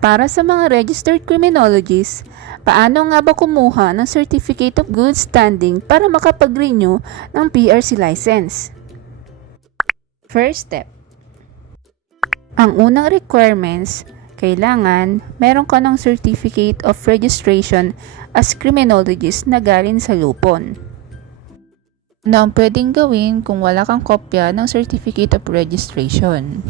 Para sa mga registered criminologists, paano nga ba kumuha ng Certificate of Good Standing para makapag-renew ng PRC license? First step. Ang unang requirements, kailangan meron ka ng Certificate of Registration as Criminologist na galing sa lupon. Ano ang pwedeng gawin kung wala kang kopya ng Certificate of Registration?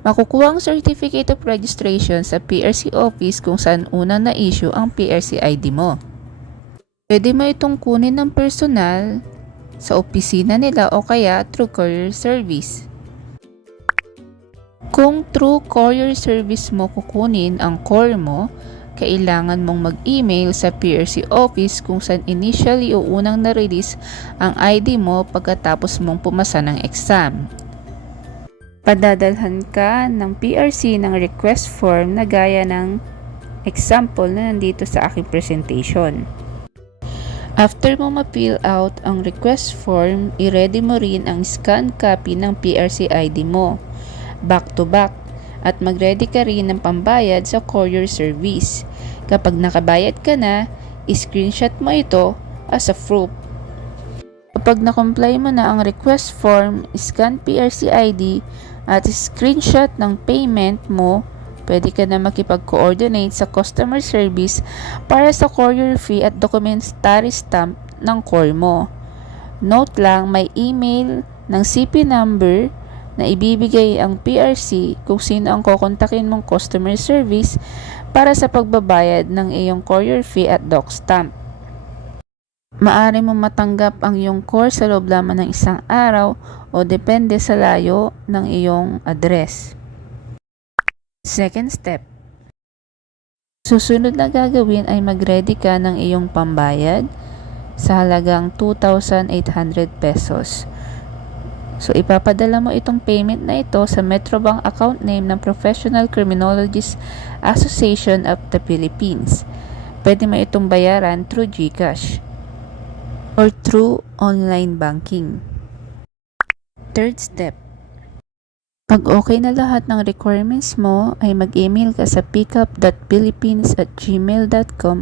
Makukuha ang Certificate of Registration sa PRC office kung saan unang na-issue ang PRC ID mo. Pwede mo itong kunin ng personal sa opisina nila o kaya through courier service. Kung through courier service mo kukunin ang core mo, kailangan mong mag-email sa PRC office kung saan initially o unang na-release ang ID mo pagkatapos mong pumasa ng exam. Padadalhan ka ng PRC ng request form na gaya ng example na nandito sa aking presentation. After mo ma-fill out ang request form, i-ready mo rin ang scan copy ng PRC ID mo, back to back, at mag-ready ka rin ng pambayad sa courier service. Kapag nakabayad ka na, i-screenshot mo ito as a proof. Kapag na-comply mo na ang request form, scan PRC ID at screenshot ng payment mo, pwede ka na makipag-coordinate sa customer service para sa courier fee at documentary stamp ng core mo. Note lang, may email ng CP number na ibibigay ang PRC kung sino ang kukontakin mong customer service para sa pagbabayad ng iyong courier fee at doc stamp. Maaari mong matanggap ang iyong core sa loob lamang ng isang araw o depende sa layo ng iyong address. Second step. Susunod na gagawin ay mag-ready ka ng iyong pambayad sa halagang 2,800 pesos. So, ipapadala mo itong payment na ito sa Metrobank account name ng Professional Criminologists Association of the Philippines. Pwede mo itong bayaran through GCash or through online banking. Third step. Pag okay na lahat ng requirements mo, ay mag-email ka sa pickup.philippines@gmail.com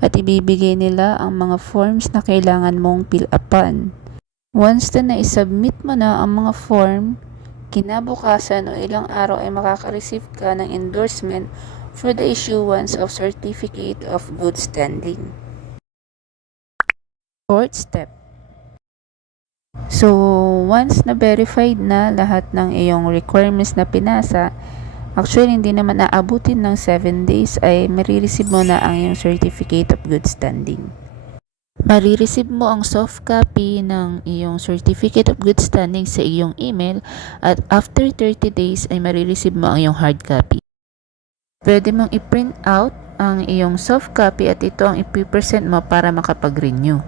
at ibibigay nila ang mga forms na kailangan mong fill upan. Once na i-submit mo na ang mga form, kinabukasan o ilang araw ay makaka-receive ka ng endorsement for the issuance of Certificate of Good Standing. Fourth step. So, once na verified na lahat ng iyong requirements na pinasa, actually hindi naman aabutin ng 7 days ay marireceive mo na ang iyong Certificate of Good Standing. Marireceive mo ang soft copy ng iyong Certificate of Good Standing sa iyong email at after 30 days ay marireceive mo ang iyong hard copy. Pwede mong i-print out ang iyong soft copy at ito ang ipipresent mo para makapag-renew.